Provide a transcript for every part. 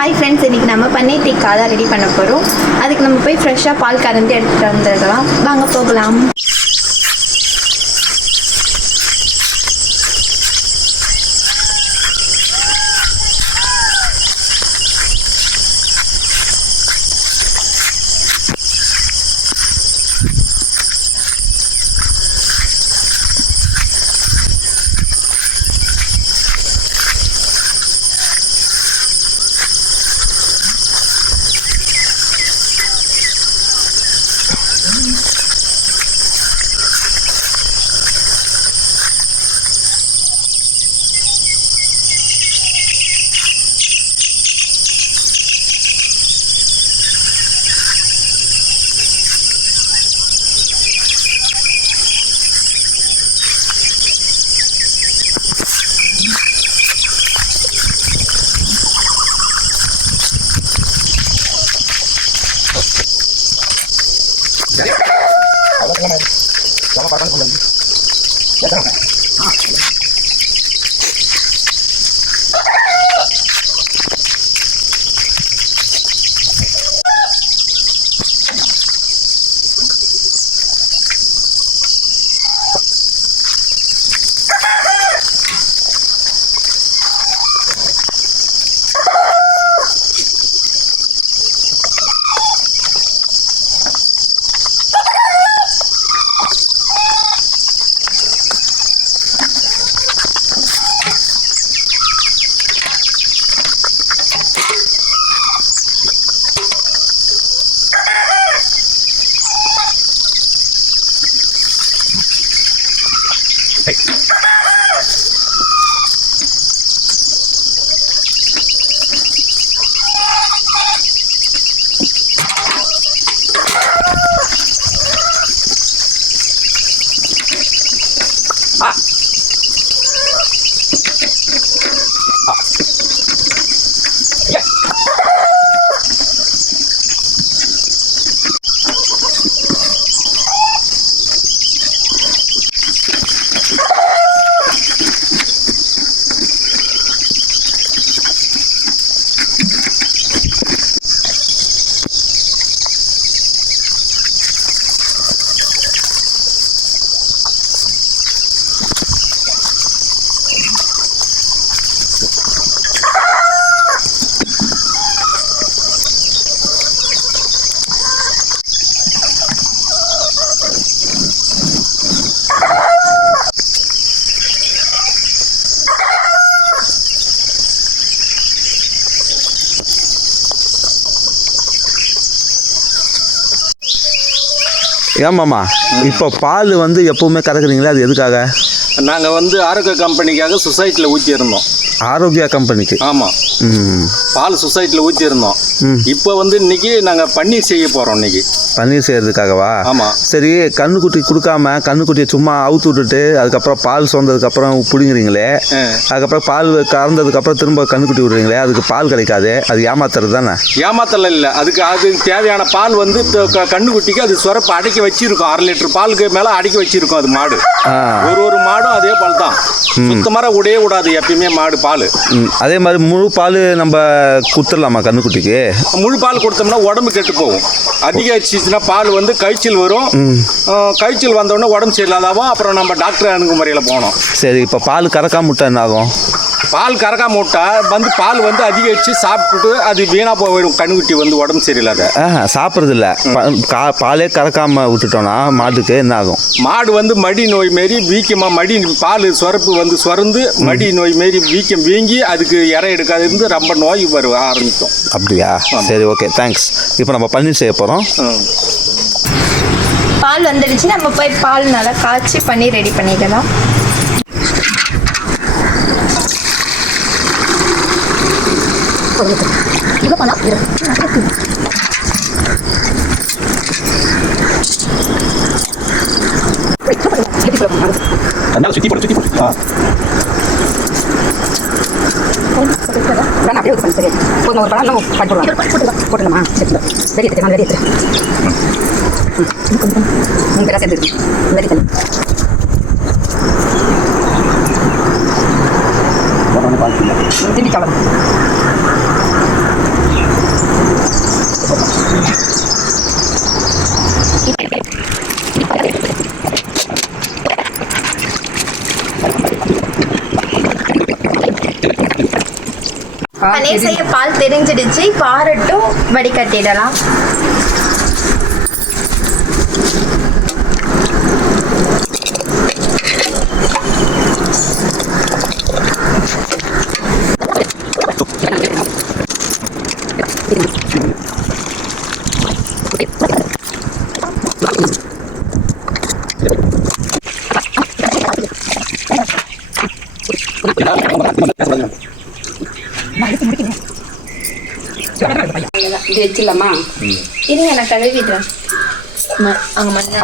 Hi friends, இன்றைக்கி நம்ம பன்னீர் டிக்கா தான் ரெடி பண்ண போகிறோம். அதுக்கு நம்ம போய் ஃப்ரெஷ்ஷாக பால் கறந்து எடுத்துகிட்டு வந்துடலாம். வாங்க போகலாம். ஏமாம்மா, இப்போ பால் வந்து எப்போவுமே கறக்குறீங்களா? அது எதுக்காக? நாங்கள் வந்து ஆரோக்கிய கம்பெனிக்காக சொசைட்டியில் ஊற்றியிருந்தோம். ஆரோக்கியா கம்பெனிக்கு? ஆமாம். பால் சொசைட்டியில் ஊற்றியிருந்தோம். இப்போ வந்து இன்னைக்கு நாங்கள் பன்னீர் செய்ய போகிறோம். இன்னைக்கு பன்னீர் செய்கிறதுக்காகவா? ஆமாம். சரி, கண்ணுக்குட்டி கொடுக்காம கண்ணுக்குட்டியை சும்மா அவுத்து விட்டுட்டு அதுக்கப்புறம் பால் சொந்ததுக்கப்புறம் பிடிங்கிறீங்களே, அதுக்கப்புறம் பால் கறந்ததுக்கப்புறம் திரும்ப கண்ணுக்குட்டி விடுறீங்களே, அதுக்கு பால் கிடைக்காது. அது ஏமாத்துறது தானே? ஏமாத்தல இல்லை. அதுக்கு தேவையான பால் வந்து கண்ணுக்குட்டிக்கு அது சுரப்பு அடக்கி வச்சிருக்கோம். 1/2 லிட்டர் பாலுக்கு மேலே அடக்கி வச்சிருக்கோம். அது மாடு ஒரு மாடும் அதே பால் தான். சுத்தமாக விடவே விடாது எப்பயுமே மாடு பால். அதே மாதிரி முழு பால் நம்ம கொடுத்துடலாமா கண்ணுக்குட்டிக்கு? முழு பால் கொடுத்தோம்னா உடம்பு கெட்டு போகும். அதிகரிச்சுன்னா பால் வந்து காய்ச்சல் வரும். காய்ச்சல் வந்தோடனே உடம்பு சரியில்லாதாவும். அப்புறம் நம்ம டாக்டர் அணுகுமுறையில் போகணும். சரி, இப்போ பால் கறக்காம விட்டா என்ன ஆகும்? பால் கறக்காம விட்டா வந்து பால் வந்து அதிகரித்து சாப்பிட்டுட்டு அது வீணாக போயிடும். கண்ணுக்குட்டி வந்து உடம்பு சரியில்லாத சாப்பிட்றது இல்லை. பாலே கறக்காம விட்டுட்டோன்னா மாட்டுக்கு என்ன ஆகும்? மாடு வந்து மடி நோய் மாரி வீக்கமாக மடி பால் சுரப்பு வந்து சுரந்து மடி நோய் மாரி வீக்கம் வீங்கி அதுக்கு இறை எடுக்காது இருந்து ரொம்ப நோய் வர ஆரம்பிக்கும். அப்படியா? சரி, ஓகே, தேங்க்ஸ். இப்போ நம்ம பன்னீர் செய்ய போகிறோம். பால் வந்துடுச்சு. நம்ம போய் பால் நல்லா காய்ச்சி பன்னீர் ரெடி பண்ணிக்கலாம். சுற்றி போட்டு அப்படியே ஒரு சரி போதும். ஒரு பழம் போட்டுடலாமா? சரி, வெடி எடுத்து வெடி எடுத்து பேராக சேர்ந்துருக்கு. வெடி தண்ணி திருப்பி சாப்பிடலாம். பன்னீர் செய்ய பால் தெரிஞ்சிடுச்சு. இப்போ ஆறட்டும், வடிகட்டிடலாம். இது வச்சிடலாமா? இருங்க, நான் கழுவிடுறேன். அங்கே மண்ணா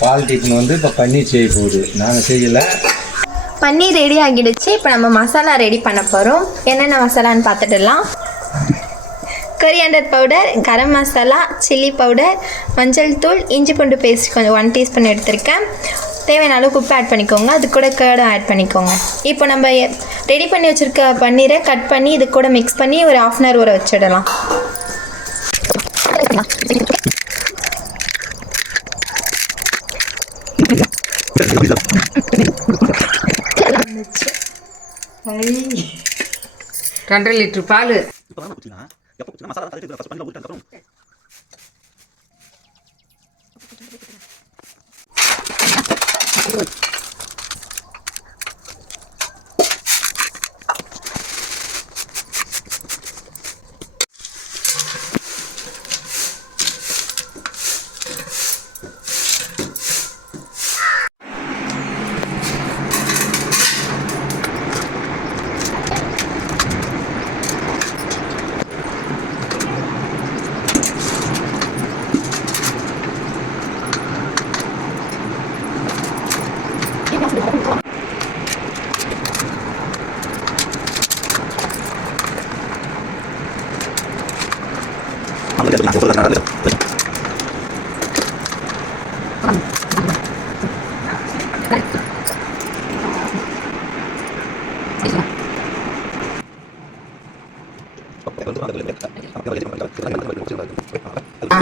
பால் டிஃபன் வந்து இப்போ பன்னீர் செய்ய போகுது. நாங்கள் செய்யலை. பன்னீர் ரெடி ஆகிடுச்சு. இப்போ நம்ம மசாலா ரெடி பண்ண போகிறோம். என்னென்ன மசாலான்னு பார்த்துடலாம். Coriander powder, garam masala, chilli powder, மஞ்சள் தூள், இஞ்சி பூண்டு பேஸ்ட் கொஞ்சம் 1 டீஸ்பூன் எடுத்திருக்கேன். தேவையான அளவுக்கு உப்பு ஆட் பண்ணிக்கோங்க. அது கூட கேர்டும் ஆட் பண்ணிக்கோங்க. இப்போ நம்ம ரெடி பண்ணி வச்சுருக்க பன்னீரை கட் பண்ணி இது கூட மிக்ஸ் பண்ணி ஒரு 1/2 hour ஊற வச்சிடலாம். ரெண்டரை லிட்டர் பால்.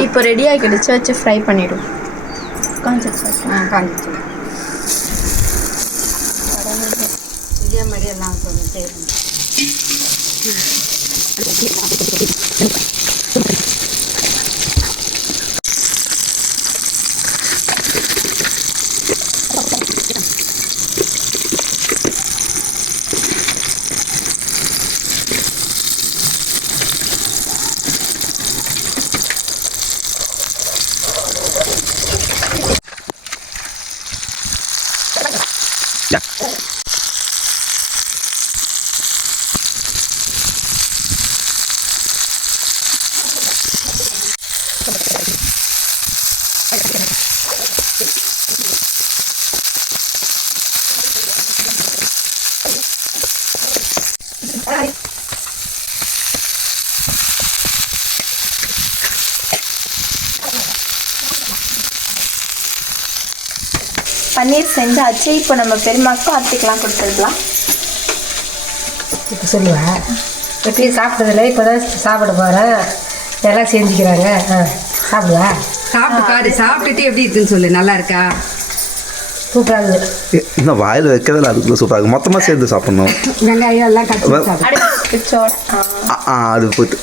இப்போ ரெடி ஆகிடுச்சு. வச்சு ஃப்ரை பண்ணிவிடும். காஞ்சிச்சு. இதே மாதிரி எல்லாம் செய்யணும். பன்னீர் செஞ்சாச்சு. இப்போ நம்ம பெருமாக்கும் அத்தைக்கெலாம் கொடுத்துடலாம். இப்போ சொல்லுவேன், எப்பயும் சாப்பிட்டதில்ல, இப்போ தான் சாப்பிட போகிறேன். எல்லாம் செஞ்சுக்கிறாங்க. சாப்பிடுவா, சாப்பிட்டு பாரு. சாப்பிட்டுட்டு எப்படி இருக்குன்னு சொல்லு. நல்லா இருக்கா? சூப்பராக இருக்குது. இன்னும் வாயில் வைக்கவே இல்லை, அதுக்குள்ளே சூப்பராக இருக்குது. மொத்தமாக சேர்ந்து சாப்பிட்ணும். வெங்காயம் எல்லாம் கட்டி அது போய்ட்டு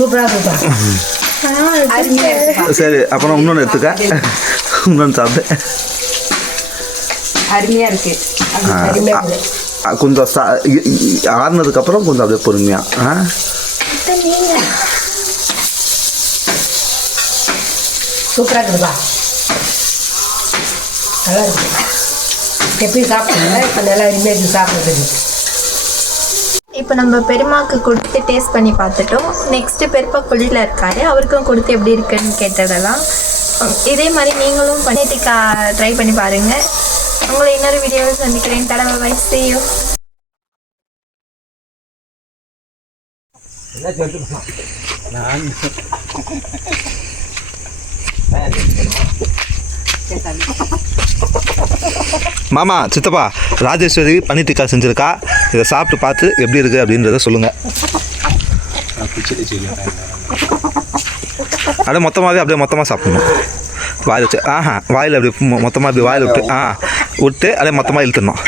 சூப்பராக இருக்குப்பா. சரி, அப்புறம் இன்னொன்று எடுத்துக்க. இன்னொன்று சாப்பிட்டு அருமையாக இருக்குது. கொஞ்சம் ஆறுனதுக்கப்புறம் கொஞ்சம் அப்படியே பொறுமையாக. சூப்பராக இருக்குதுப்பா. நல்லா இருக்குது. எப்பயும் சாப்பிடுங்க, இப்போ நல்லா அருமையாக இருக்குது சாப்பிட்றதுக்கு. இப்போ நம்ம பெருமாக்கு கொடுத்து டேஸ்ட் பண்ணி பார்த்துட்டோம். நெக்ஸ்ட்டு பெருப்பா கொள்ளியில் இருக்காரு, அவருக்கும் கொடுத்து எப்படி இருக்குன்னு கேட்டதெல்லாம். இதே மாதிரி நீங்களும் பன்னீர் டிக்கா ட்ரை பண்ணி பாருங்கள். உங்களை இன்னொரு வீடியோவில் சந்திக்கிறேன். தடவை பை. See you. நான் மாமா சித்தப்பா ராஜேஸ்வரி பன்னீர் டிக்கா செஞ்சுருக்கா. இதை சாப்பிட்டு பார்த்து எப்படி இருக்குது அப்படின்றத சொல்லுங்கள். அப்படியே மொத்தமாக சாப்பிடணும். வாயில் வச்சு வாயில் அப்படி மொத்தமாக அப்படி வாயில் விட்டு விட்டு அப்படியே மொத்தமாக இழுத்துடணும்.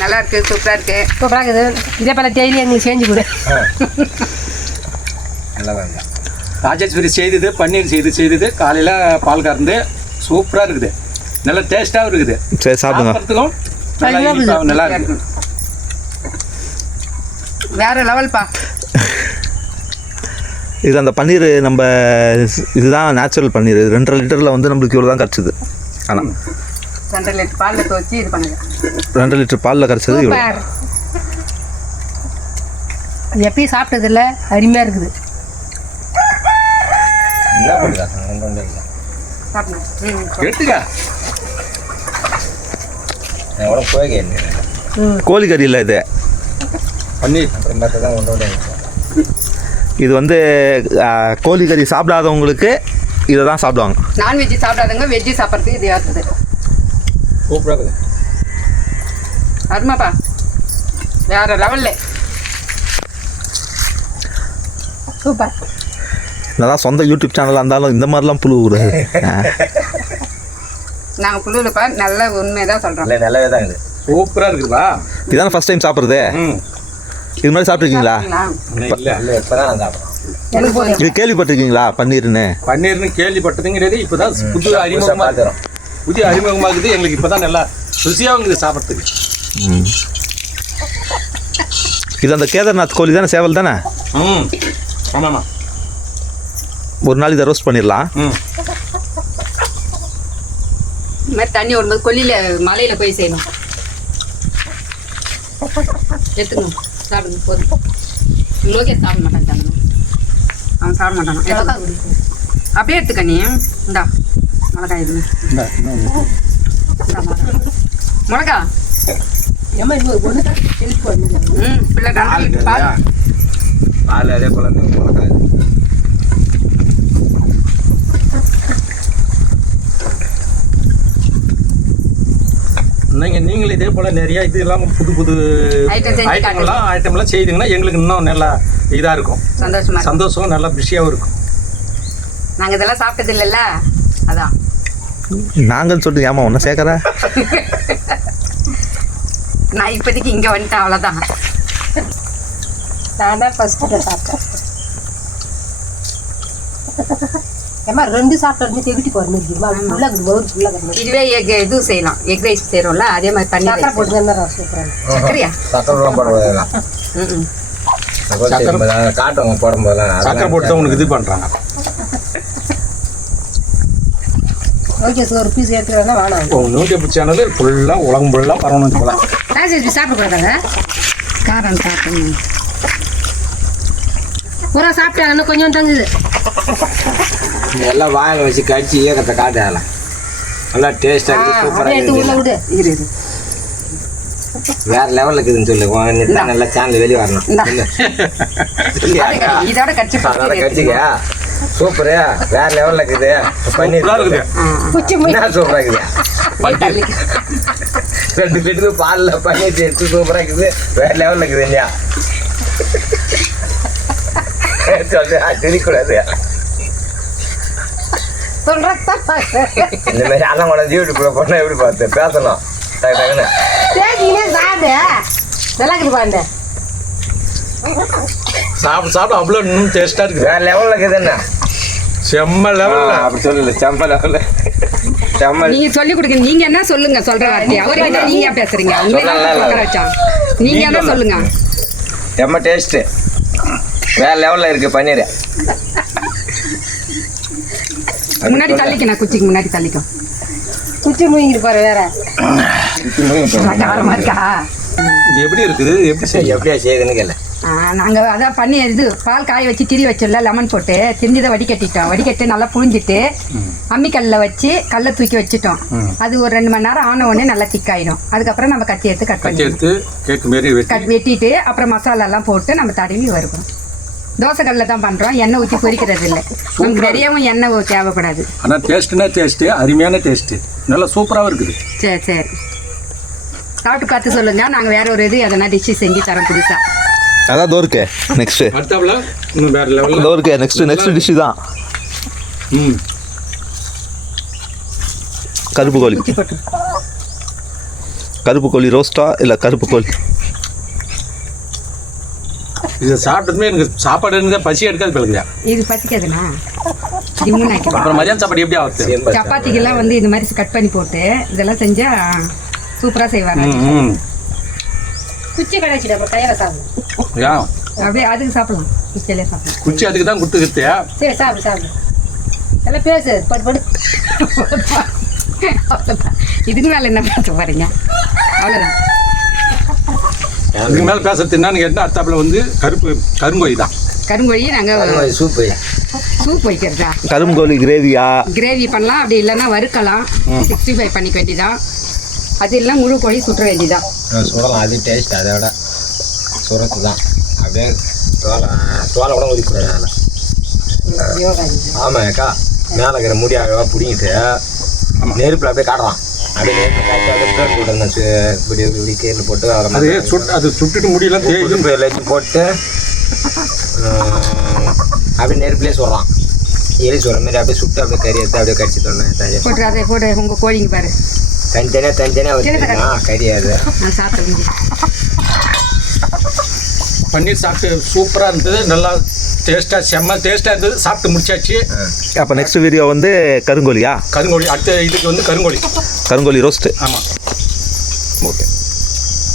நல்லா இருக்கு, சூப்பராக இருக்கு, சூப்பராக இருக்குது. இதே போல டெய்லி எங்களுக்கு செஞ்சு கொடு. ராஜேஸ்வரி செய்தது பன்னீர் செய்தது காலையில் பால் கறந்து சூப்பராக இருக்குது, நல்லா டேஸ்ட்டாகவும் இருக்குது. சரி சாப்பிடுங்க. நல்லா இருக்குது, வேற லெவல்ப்பா. இது அந்த பன்னீர் நம்ம இதுதான் நேச்சுரல் பன்னீர். 2.5 லிட்டரில் வந்து நம்மளுக்கு இவ்வளோ தான் கிடச்சிது. ஆனால் 2 லிட்டர் பாலில் துவச்சி இது பண்ணுங்க. 2 லிட்டர் பாலில் கிடச்சது இவ்வளோ. எப்பயும் சாப்பிட்டதில்ல, அருமையாக இருக்குது. கோழி கறி இல்லை இது, பன்னீர். இது வந்து கோழி கறி சாப்பிடாதவங்களுக்கு இதை தான் சாப்பிடுவாங்க. நான்வெஜ்ஜு சாப்பிடாதவங்க வெஜ்ஜு சாப்பிட்றதுக்கு இது ஏற்றுது. சூப்பராக இருக்குது, அருமாப்பா, வேற லெவலில் சூப்பர். என்னதான் சொந்த யூடியூப் சேனலாக இருந்தாலும் இந்த மாதிரிலாம் புழு விடுறது. நாங்கள் புழுவில்ப்பா, நல்ல உண்மையை தான் சொல்கிறோம். நல்லாவே தான் இருக்குது, சூப்பராக இருக்குதுப்பா. இதான ஃபஸ்ட் டைம் சாப்பிட்றது? இது மாதிரி சாப்பிட்ருக்கீங்களா? இல்லை, இப்போ தான் நான் சாப்பிட்றேன். எனக்கு போதும். இது கேள்விப்பட்டிருக்கீங்களா பன்னீர்னு கேள்விப்பட்டதுங்கிறது இப்போ தான் புது அறிமுகமாகுது எங்களுக்கு. இப்போ தான் நல்லா ருசியாகவும் இருக்குது சாப்பிட்றதுக்கு. இது அந்த கேதார்நாத் கோழி தானே, சேவல் தானே? ஆமாம்மா. ஒரு நாள் இதை ரோஸ்ட் பண்ணிடலாம். இந்த மாதிரி தண்ணி வரும்போது கொல்லியில் மலையில் போய் செய்யணும். எடுத்துக்கணும், சாப்பிடுங்க, போதும். லோகே சாப்பிட மாட்டான், அவன் சாப்பிட மாட்டான். அப்படியே எடுத்துக்க நீ. இந்தா மிளகாய், இது மிளகா. பிள்ளை பால் அதே போல் மிளகாய். நீங்களும் இதே போல் நிறையா இது இல்லாமல் புது ஐட்டம்லாம் செய்தீங்கன்னா எங்களுக்கு இன்னும் நல்லா இதாக இருக்கும், சந்தோஷம், நல்லா பிஸியாகவும் இருக்கும். நாங்கள் இதெல்லாம் சாப்பிட்டது இல்லைல்ல, அதான் நாங்கள் சொல்லிட்டு ஏமா ஒன்றும் சேர்க்குற. நான் இப்போதைக்கு இங்கே வந்துட்டேன், அவ்வளோதான். நான் தான் ஃபஸ்ட்டு சாப்பிட்டேன். ஏமா 2 சாப்பிட்டு தெவிட்டி போகிற இதுவே இது செய்யலாம், எக் ரைஸ் செய்கிறோம்ல, அதே மாதிரி பண்ணி போட்டு சூப்பராக. சக்கரையா? சக்கரெலாம் போடுறதெல்லாம் காட்டுவாங்க, போடும்போதெல்லாம் சக்கரை போட்டு தான் உனக்கு இது பண்ணுறாங்க. ஓகே சார், ஒரு பீஸ் எடுத்துக்கிறதா வேணாம். யூடியூப் சேனல் ஃபுல்லாக உலகம் ஃபுல்லாக பரவணும் போல. சாப்பிடக்கூடாதாங்க, காரம் சாப்பிடணும். பூரா சாப்பிட்டாங்க, இன்னும் கொஞ்சம் தங்குது. எல்லாம் வாயில் வச்சு கடிச்சு ஈரத்தை காட்டலாம், நல்லா டேஸ்டாக இருக்குது, சூப்பராக இருக்குது. வேற லெவலில் இருக்குதுன்னு சொல்லு, நல்லா சேனல் வெளியே வரணும். இதோட கடிச்சிக்க, சூப்பரு, வேற லெவலில் இருக்குது. பன்னீர் என்ன சூப்பராக இருக்குது. 2 லிட்டருக்கு பாலில் பன்னீர் எடுத்து சூப்பராக இருக்குது, வேற லெவலில் இருக்குது. இல்லையா தெரியக்கூடாது. இந்த மாதிரி அதான் கூட யூடியூப்ல போனால் எப்படி பார்த்து பேசணும் டக்குன்னு. சாப்பிட்டு அவ்வளோ இன்னும் டேஸ்ட்டாக இருக்குது, வேற லெவலில் இருக்குது. என்ன செம்ம லெவலில் அப்படி சொல்லல, செம்ம லெவலில். செம்ம நீங்க சொல்லி கொடுங்க, நீங்க என்ன சொல்லுங்க, சொல்ற வார்த்தை அவரே நீங்க பேசுறீங்க, நீங்க என்ன சொல்லுங்க. செம்ம டேஸ்ட்டு, வேற லெவலில் இருக்கு பன்னீர். முன்னாடி தள்ளிக்கணும், குச்சிக்கு முன்னாடி தள்ளிக்கும். குச்சி மூங்கிட்டு பாரு, வேற காரமா இருக்கா? இது எப்படி இருக்குது, எப்படி செய்யுதுன்னு கேள்வி. நாங்கள் அதான் பண்ணி இது பால் காய வச்சு திரி வச்சோம்ல, லெமன் போட்டு திரிஞ்சதை வடிகட்டிட்டோம். வடிகட்டி நல்லா புழிஞ்சிட்டு அம்மிக்கல்லில் வச்சு கல்லை தூக்கி வச்சுட்டோம். அது ஒரு 2 மணி நேரம் ஆன உடனே நல்லா திக்காயிடும். அதுக்கப்புறம் நம்ம கத்தி எடுத்து கட் பண்ணி கேக் மாரி வெட்டிட்டு அப்புறம் மசாலாலாம் போட்டு நம்ம தடவி வறுக்கிறோம். தோசைக்கல்லில் தான் பண்ணுறோம், எண்ணெய் ஊற்றி பொரிக்கிறது இல்லை. நமக்கு நிறையவும் எண்ணெய் தேவைப்படாது. ஆனால் டேஸ்ட்டு அருமையான டேஸ்ட்டு, நல்லா சூப்பராகவும் இருக்குது. சரி சாப்பிட்டு பார்த்து சொல்லுங்கள். நாங்கள் வேற ஒரு இது எதனா டிஷ்ஷு செஞ்சு தரோம் புதுசாக. அதான் தோருக்கு நெக்ஸ்ட்டு அடுத்தாப்புல இன்னும் வேறு லெவலில் தோருக்கு நெக்ஸ்ட் டிஷ்ஷு தான் கருப்பு கோழி. கருப்பு கோழி ரோஸ்ட்டா இல்லை கருப்பு கோழி? இதை சாப்பிட்டதுமே எனக்கு சாப்பாடு இருந்தால் பசி எடுக்காது பிள்ளையா. இது பசிக்காதுண்ணா, இது அப்புறம் மதியானம் சாப்பாடு எப்படி ஆகுது? சப்பாத்திக்கெல்லாம் வந்து இந்த மாதிரி கட் பண்ணி போட்டு இதெல்லாம் செஞ்சால் சூப்பராக செய்வாங்க. குச்சி கடைச்சிட்டு அப்புறம் கையில் சாப்பிடலாம். அப்படியே அதுக்கு சாப்பிடலாம், குச்சியிலே சாப்பிடலாம். குச்சி அதுக்கு தான் கொடுத்துக்கிட்டியா? சரி சாப்பிடு எல்லாம் பேசு படு. அவ்வளோதான், இதுக்கு மேலே என்ன பேச போகிறீங்க? அவ்வளோதான். இதுக்கு மேலே பேசுறது என்னன்னு கேட்டால் அடுத்தாப்புல வந்து கருங்கோழி தான். கருங்கோழி நாங்கள் சூப் வைக்கிறதா? கருங்கோழி கிரேவியா? கிரேவி பண்ணலாம், அப்படி இல்லைன்னா வறுக்கலாம். 65 பண்ணிக்க வேண்டியதான். அது இல்லை முழு கோழி சுற்ற வேண்டியதான். சுடலாம், அது டேஸ்ட் அதை விட சுரத்து தான். அப்படியே தோலை கூட ஒதுக்கூடாது. ஆமாம் அக்கா, மேலே இருக்கிற முடி அழகாக பிடிங்கிட்டு நெருப்பில் அப்படியே காட்டலாம். அப்படியே நெருப்பு காட்டி அதை பிளேட் போட்டு இப்படி கீரில் போட்டு அது சுட்டுட்டு முடியலாம் வச்சு போட்டு அப்படியே நெருப்புலேயே சொல்கிறான். எலி சொல்கிற மாதிரி அப்படியே சுட்டு அப்படியே கறி எடுத்து அப்படியே கடிச்சு தரணும். போட்டு அதை போட்டு உங்கள் கோழிங்க பாரு தனித்தனியாக வச்சுக்கலாம் கறி. அது சாப்பிட்டு பன்னீர் சாப்பிட்டு சூப்பராக இருந்தது, நல்லா டேஸ்ட்டாக செம்ம டேஸ்ட்டாக இருந்தது. சாப்பிட்டு முடிச்சாச்சு. அப்போ நெக்ஸ்ட் வீடியோ வந்து கருங்கோழியா? கருங்கோழி அடுத்த இதுக்கு வந்து கருங்கோழி ரோஸ்ட்டு. ஆமாம். ஓகே.